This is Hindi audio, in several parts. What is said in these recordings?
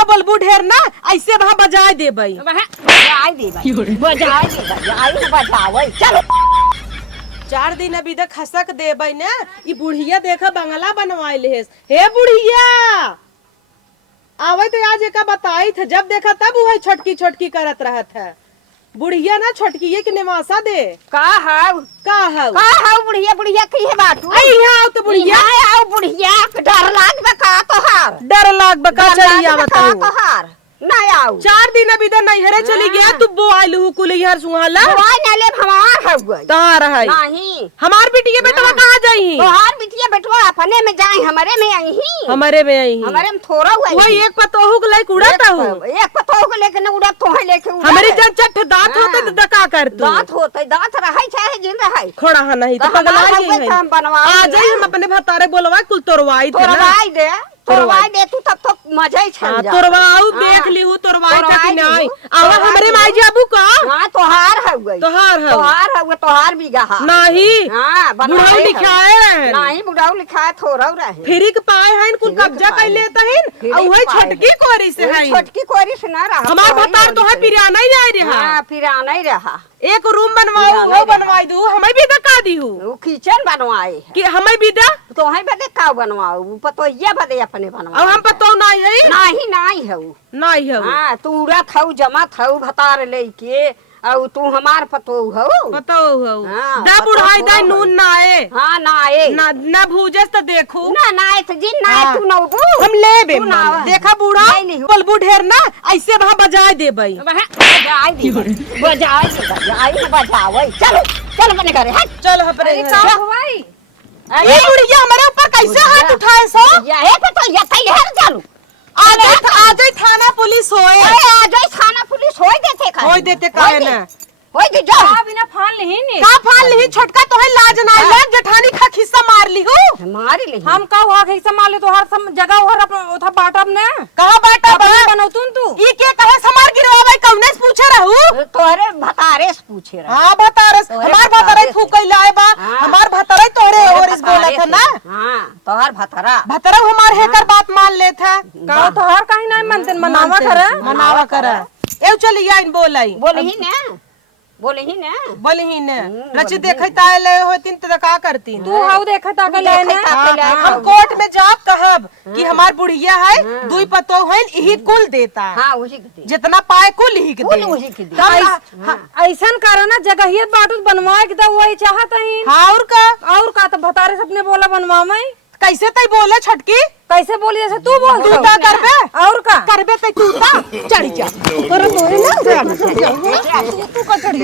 ज्यादा बोलबू ढेर ना ऐसे वहाँ बजाय देबई चलो 4 दिन अभी तक खसक देबई ना। ई बुढ़िया देखा बंगला बनवाइल है। हे बुढ़िया आवे तो आज एका बताई थे, जब देखा तब वही छोटकी छोटकी करत रहत है। बुढ़िया ना छोटकी के निवासा दे का बुढ़िया बुढ़िया की है बात यहाँ आओ तो बुढ़िया आओ बुढ़िया डर लाग बका तोहार डर लाग बका चली आवत तोहार ना आओ 4 दिन अभी तक नैहरे चली गया तू वो आलू कुल यार सुहाला नाले हमार हो गई तार है नहीं हमार बिटिया बेटवा कहाँ जाई तोहार बिटिया बेटवा अपने में जाए हमारे में आई हमारे में आई हमारे में थोड़ा हुआ वही एक पतोहू के लेके उड़ाता हूँ एक पतोह को लेके ना उड़ा तो है लेके उड़ा हमारी चट दांत होते तो दका कर तू दांत होते दांत रहे चाहे जिन रहे खोड़ा हा नहीं तो पगला गई है आ जाई हम अपने भतारे बोलवा कुल तोरवाई दे तू तब तो मजा ही छन जा तोरवाऊ देख लीहू तोरवाई तक नहीं आवा हमरे माई जाबू का हां तोहार हो गई तोहार भी गहा नहीं हां बुढ़ाऊ लिखाए नहीं बुढ़ाऊ लिखाए थोड़ा रहे फिरी के पाए हैं कुल कब्जा कर लेता है और वही छोटकी कोरी से है छोटकी कोरी से ना रहा हमार भतार तो है पिराना ही जाए रहा हां पिराना ही रहा एक रूम बनवाओ वो बनवाई दू हमें भी दका दी हूं वो किचन बनवाए कि हमें भी दा तो है बदे का बनवाओ पतो ये बदे अपने बनवाओ अब हम पतो नहीं है नहीं है नहीं है हां तू रख हऊ जमा थऊ भतार लेके और तू हमार पतो हो पतो हो दा बुढ़ाई दा नून ना आए हां ना आए ना भूजस तो देखू ना आए तो जी ना तू ना हम ले बे देखा बूढ़ा बोलबू ढेर ना ऐसे वहां बजाय देबई बजावे चलो बने करे चल अपने का हुआई ये बुढ़िया हमारे ऊपर कैसे हाथ उठाए सो ये पे तो ये तैयार चलो आ जाए थाना पुलिस होए आ जाए थाना पुलिस होए देते काहे ना होए दे जा बिना फान लेही ने का फान लेही छोटका तो है लाज ना लग जेठानी खा खिस्सा मार ली हो मार ली हम का हुआ खिस्सा मार ले तो हर सब जगह और अपना उठा बाटब ने कहां बाटा बनौतुन तू ई के कहे समार गिरवावे कौने से पूछे रहू तोरे भतारे से पूछे रहा हां भतारस हमार भतारे फूकई लाए बा हमार भतारे तोरे और इस बोला था ना हां तोहर भतारा हमार हेकर बात मान ले था का तो हर कहीं नहीं मनते मनावा करे एउ चली आइन बोलाई बोलही ना बोलही ने रची देखै ताले होतिन त का करती तू हाउ देखा ता के लेने हम कोर्ट में जाब कहब कि हमार बुढ़िया है दुई पतो है यही कुल देता हां उसी के जितना पाए कुल ही के दे उसी के दे ऐसन करना जगहियत बाटू बनवाए के दा वही चाहत है हां और का तो भतारे से अपने बोला बनवावे कैसे तई बोले छटकी कैसे बोली जैसे तू बोल तू ता करबे और का करबे तई तू ता चढ़ जा पर तोरे ना तू का चढ़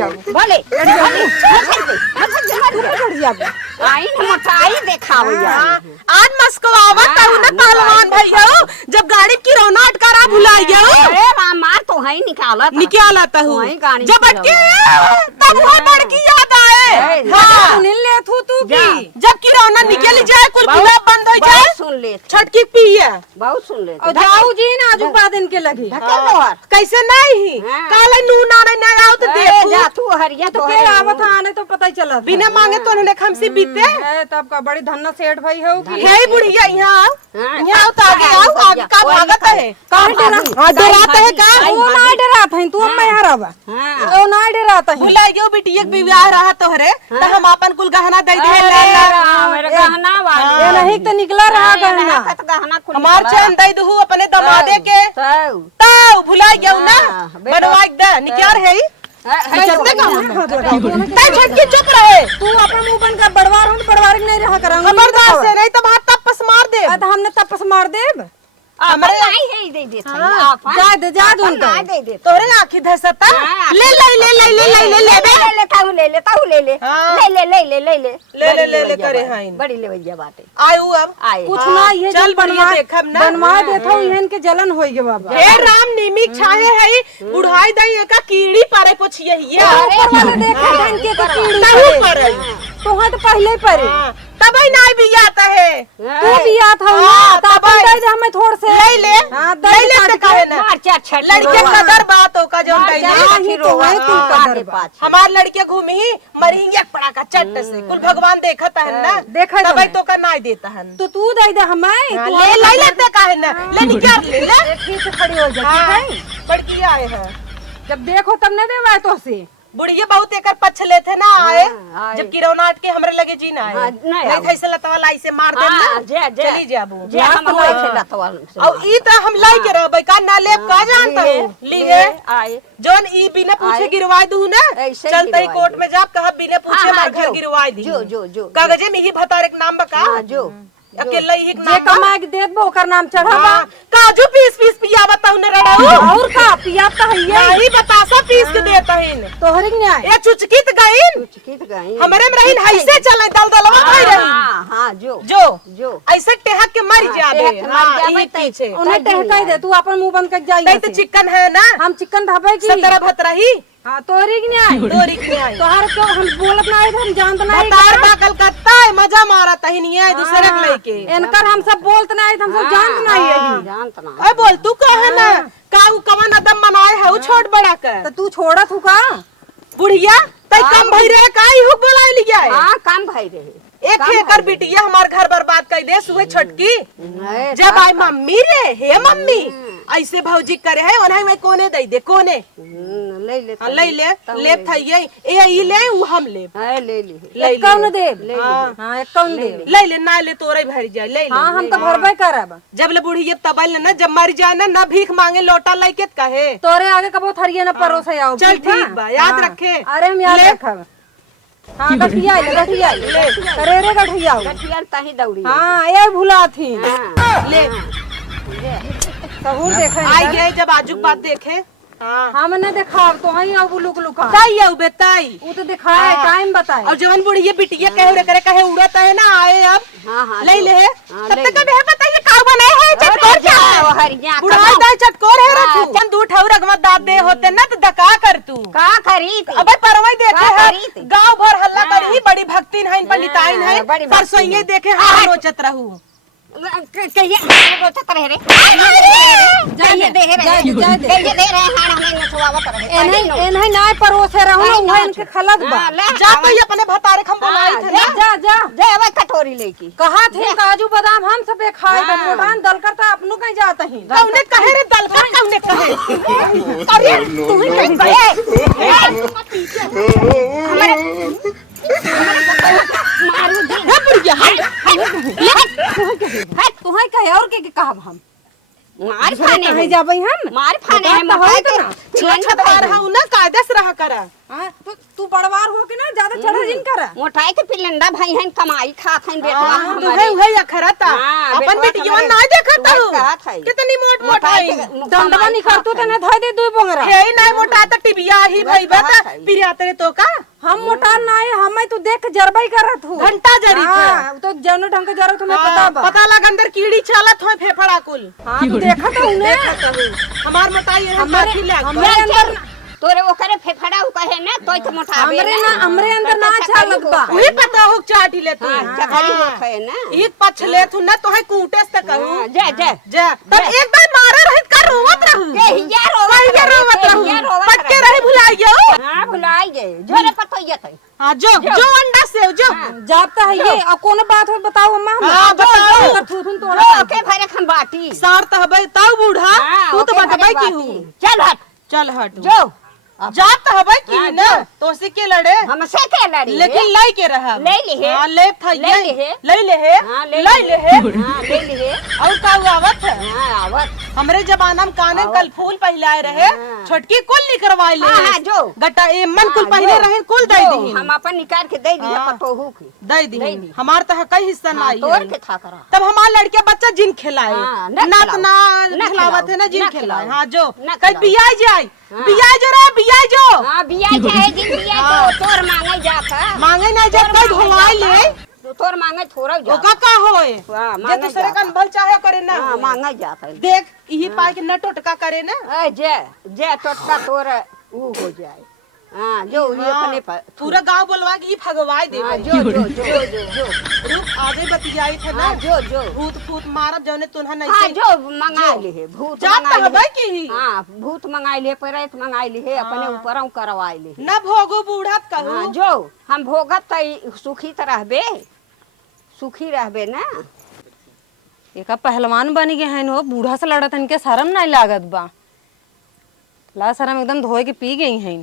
जा बोले चढ़ जा आई मोटाई देखावैया आज मस्कवावा ताऊ ना पहलवान भैया जब गाड़ी की रौनक करा भुलाई गया अरे मार तो है निकालता हूं जब अटके तब वो लड़की याद आए हां सुनिल ले तू की जब की रौनक निकल जाए कुल गुलाब बंद हो जाए सुन ले छटकी पिए बहुत सुन ले और जाऊ जी ना आजू बाद दिन के लगी कैसे नहीं काले नून आने ना आओ तो देखो जा तू हरिया तो के आवत आने तो पता ही चला बिना मांगे तो उन्होंने हमसे बीते तब का बड़ी धन्ना सेठ भाई हो कि हे बुढ़िया यहाँ आओ तो आगे का भागत है कहां डराता है का वो ना डराता है तू मैं हरावा वो ना डराता है भुला गयो बिटिया के विवाह रहा तोहरे त हम अपन कुल गहना दे दे मेरे गहना वाले ये नहीं तो निकला रहा गहना हमार चैन दे दहू अपने दमादे के ताऊ भुला गयो ना बनवा दे निकार है चुप रहे तू अपना मुंह बंद कर बड़वार नहीं रहा करेंगे खबरदार से नहीं तो भात तपस मार दे हमने तपस मार देब हमरे नहीं है दे दे जा दे उनका दे दे तोरे आंखी धसता ले ले करे हां बड़ी लेवैया बात है आयु अब कुछ ना ये चल बनवा देखब ना बनवा देथौ इहन के जलन होई गे बाबा हे राम निमिक छाए है बुढ़ाई दई एका कीड़ी पारे पोछिए ये ऊपर वाले देखा इनके कीड़ी ताहू परे तो हां तो पहले परे ता तब ही नहीं भी आता है तू बिया था ना हाँ, तो अपन तब दे दे हमें थोड़ से ले ले हां ले ले ते काहे ना मार चार छट लड़के कदर बात हो का जो मार जा ही तो है तू कदर बात। हमार लड़के घूमी मरिंगे पड़ा का चट से कुल भगवान देखता है ना देखा तब तो का नहीं देता है तो तू दे दे हमें हाँ, तू ले ले लेते काहे ना ले निकाल ले ले ठीक से खड़ी हो जा हाँ, ठीक है बड़की आए हैं जब देखो तब न देवा तो से बुढ़िया बहुत एकर पछ लेते ना आए आए। जब किरौनाट के हमरे लगे जी ना आए हाँ, नहीं नहीं आवे। तो ऐसे लतवा लाई से मार दे हाँ, जे, ना जे। चली जाबू जे हम होए थे लतवाल से और ई तो हम लाई के रहबे का ना लेब का जानता हूं लिए आए जोन ई बिना पूछे आए। गिरवा दू ना ऐसे चलते ही गिरवा कोर्ट दू। में जाब कहा बिना पूछे हाँ, मार घर जो, गिरवा दी जो कागजे में ही भतार एक नाम बका हाँ, जो अकेला ही एक जे नाम बा। कमा के देत बो ओकर नाम चढ़ाबा हाँ, काजू पीस पीस पिया बताऊ न रड़ाऊ और का पिया तो है नहीं बतासा पीस के देता हिन तोहरी के न्याय ये चुचकित गईन चुचकित गई हमरे में रहीन ऐसे चले दल दलवा खाई रही हाँ हाँ जो जो जो ऐसे टेहक के मर जाबे टेहक के मर हाँ, जाबे यही तै- पीछे उन्हें टहकाई दे तू अपन मुंह बंद कर नहीं जाइए तो चिकन है ना हम चिकन ढाबे की सतरा भतरही हां तोहरी के न्याय डोरी के आई तोहर क्यों हम बोलत ना है हम जानत ना है भतार बा कलकत्ता है मजा मारा तहिन ये दूसरे के लेके इनकर हम सब बोलत ना है हम सब जानत ना है यही जानत ना अरे बोल तू कहे ना काऊ कवन अदम मनाए है उ छोट बड़ा कर तो तू छोड़त हु का बुढ़िया तई कम भई रहे काई हुक बोलाई लिया है हाँ काम भाई रहे एक एकर बिटिया हमार घर बर्बाद कर दे सुबह छटकी नहीं, जब आई मम्मी रे हे मम्मी ऐसे भौजी करे है ओना में कोने दई दे कोने ले ले हाँ, ले ले ले थइए ए ई ले उ हम ले है ले ले ले एक कौन दे हाँ हां एक कौन दे ले ले ना ले तोरे भर जाए ले ले हां हम तो भरबे करब जब ले बुढ़िया तबल ना जब मर जाए ना भीख मांगे लोटा लेके कहे तोरे आगे कबो थरिया ना परोसे आओ चल ठीक बा याद रखे अरे हम याद ले। रखब हां गठिया ले करे रे गठिया गठिया ताही दौड़ी हां ये भुला थी हाँ, ले सहूर देखे आई गए जब आजुक बात देखे हाँ हम ने देखा तो हई अब लुक लुका ताई आउ बेताई वो तो दिखाए टाइम बताए और जवन बुढ़िया बिटिया कहे रे करे कहे उड़त है ना आए अब हाँ हाँ ले ले हाँ, तब ले तक ले। कभी बताइए का बनाए है चटकोर क्या वो हरिया बुढ़ाई दाई चटकोर है रखू चंद दू ठौर अगमत दाद दे होते ना तो दका कर तू का करी थी? अबे परवई देखे का है करी थी? गांव भर हल्ला करी बड़ी भक्तिन है पंडिताइन है बड़ी भक्तिन परसोइये है। देखे हां नोचत रहू कहिए रोचत रहे रे कहिए दे रहे कहिए दे रहे हां हमें नचवावत रहे एनही ना परोसे रहू ना उहे इनके खलत बा हाँ, ले जा तो ये अपने भतारे हम बोलाई थे ना जा जा जे अब कटोरी लेके कहा थे काजू बादाम हम सब खाए का मोटान दल करता अपनो कहीं जाता ही कौने कहे रे दल का कौने कहे अरे तू ही कहीं मारू दे हे बुढ़िया तू है कहे और के कहब हम मार फाने कहीं हैं जाबई हम मार फाने हैं तो है मकाई ना छत बार हाउ ना कायदा से रहा करा हां तू बड़वार हो के ना ज्यादा चढ़ जिन कर मोटाई के पिलंदा भाई हैं कमाई खात हैं बेटवा हां तो है वही अखरता हाँ, अपन बेटवा बिटिया हमारे- ना देखता वही हूं कहत है। कितनी मोट मोट मोटाई है के- दंडवा निकर तू तने धय दे दू बोंगरा हे नहीं मोटा तो टिबिया ही भाई बता है। पिरिया तेरे तो का हम मोटा ना है हमें तू देख के जरबई करत हूं घंटा जरी था हां तो जौन ढंग के जरूरत तुम्हें पता बा पता लग अंदर कीड़ी चालत हो फेफड़ा कुल हां तू देखत हूं ने हमार मोटाई है काफी ले हमरे अंदर तोरे ओकरे फेफड़ा उ कहे ना तोय तो मोटाबे हमरे अंदर ना चालत बा वही पता हो चाटी ले तू चकरी होत है ना एक पछ ले तू ना तो है कूटे से कहूं हाँ, जा जा जा तब एक बार मारे रहित कर रोवत रहू कहिया रोवत कहिया रोवत रहू कहिया रोवत पटके रही भुलाई गयो हां भुलाई गए जोरे पतोयत है हां जो जो अंडा सेव जो जाता है ये और कौन बात हो बताओ अम्मा हां बताओ थूथुन तो तोड़ा के भरे खम बाटी सार तहबे ताऊ बूढ़ा हाँ, तू तो ओके बतबै भरे की बाटी। हूं चल हट चल हट जो जात हबै की हाँ, ना तो से के लड़े हमसे के लड़ी लेकिन लाई के रहा ले लिहे। हां ले था ले लिहे। ले ले है हाँ, ले ले ले है हां ले लिए और का आवत है हां आवत हमरे जमाना में काने में कल फूल पहलाए रहे हाँ। छोटकी कुल निकरवाई ले हाँ, हाँ, जो। गट्टा एमन कुल हाँ, पहले जो। रहे कुल दे जो, दी हम अपन निकाल के दे दिए हाँ। पतोहू के दे दी दे दी। हमार तो कई हिस्सा ना आई तोड़ के था करा तब हमार लड़के बच्चा जिन खिलाए हाँ, न नात खिलाओ। ना न खिलावत खिलाओ। है ना जिन न खिलाए खिलाओ। हाँ जो न कल खिलाओ। बियाई जाए हाँ। बियाई जो रे बियाई जो हां बिया चाहे दिन बिया तो तोर मांगे जाता मांगे ना जाए कल धोवाई ले तो तोर मांगे थोड़ा जा ओका का होए हाँ, जे मांगे दूसरे जाता। का अनबल चाहे करे ना हां होए। मांगे जाता है देख यही पाए के न टोटका करे ना ए जे जे टोटका तोर ऊ हो जाए हाँ जो ये अपने पर पूरा गांव बोलवा के ई भगवाई दे हाँ, जो जो जो जो जो रुक आगे बतियाई थे ना हाँ, जो जो भूत फूत मारब जौने तुन्हा नहीं हाँ से जो मंगा ली है भूत जात मंगाई हबै ली की ही हाँ भूत मंगाई ली प्रेत मंगाई ली है अपने ऊपर करवाई ली न भोगो बूढ़त कहू हाँ जो हम भोगत त सुखी त रहबे सुखी रहबे ना एक पहलवान बन गए हैं हो बूढ़ा से लड़त इनके शर्म नहीं लागत बा ला शर्म एकदम धोए के पी गई हैं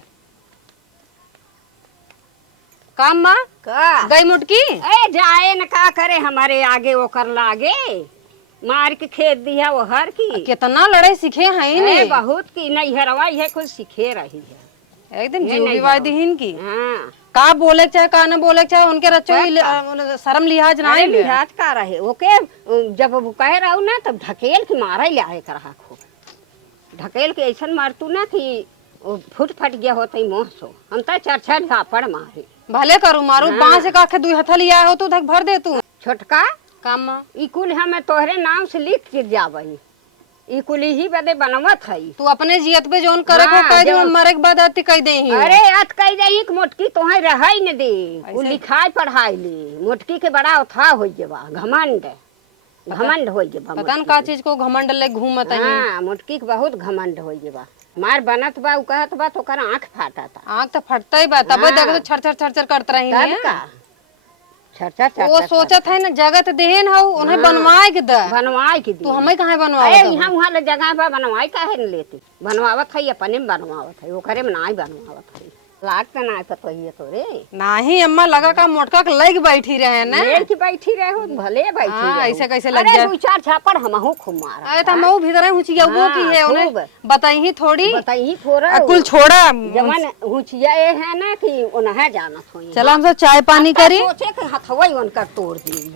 काम माँ का गई मुटकी ए जाए न का करे हमारे आगे वो कर लागे मार के खेत दिया वो हर की कितना लड़ाई सीखे हैं ए, इन्हें बहुत की नहीं हरवाई है कुछ सीखे रही है एकदम ये जीव नहीं विवादी हिन की हाँ का बोले के चाहे का न बोले के चाहे उनके रचो ही शर्म लिहाज ना अरे ले लिहाज का रहे ओके जब वो कह रहा ना तब ढकेल के मारा ले आए कर खूब ढकेल के ऐसा मारतू ना कि वो फुट फट गया होता मुँह सो हम तो चरछा झापड़ मारे भले करू मारू बांह से काखे दुई हथा लिया हो तू धक भर दे तू छोटका काम माँ ई कुल हमें तोहरे नाम से लिख के जावई ई कुल ही बदे बनवत है तू अपने जियत पे जोन करे को हाँ, कह दे जौन- मरे के बाद अति कह दे ही अरे आज कह जाई एक मोटकी तोहे रही न दे वो लिखाई पढ़ाई ली मोटकी के बड़ा उठा हो जेबा घमंड घमंड हो जेबा पता न का चीज को घमंड ले घूमत है हाँ मोटकी के बहुत घमंड हो जेबा मार बनत बा उ कहत बा तो कर आंख फाटा था आँख तो फटता ही बा तब हाँ। देखो तो छर छर छर छर करत रही तब का चर्चा वो चर्चा सोचत है ना जगत देहन हो उन्हें बनवाए के द बनवाई की तू हमें कहाँ अरे बनवाए यहाँ वहाँ ले जगह बा बनवाई काहे न लेती बनवावत है अपने में बनवावत है ओकरे में नाई बनवावत है लाग के ना पतो ही तो रे नहीं अम्मा लगा का मोटका के लग बैठी रहे ना लेर की बैठी रहे हो भले बैठी हाँ, रहो। ऐसे कैसे लग अरे जाए? दू चार छापड़ हमहू खूब मारा अरे तो मैं भीतर हुचिया वो की है हाँ, उन्हें खूब। बताई ही थोड़ी बताइए थोड़ा कुल छोड़ा जमन हुचिया ये है ना कि उन्हें जानत होई चला हम सब चाय पानी करी सोचे कि हथवई उनका तोड़ दी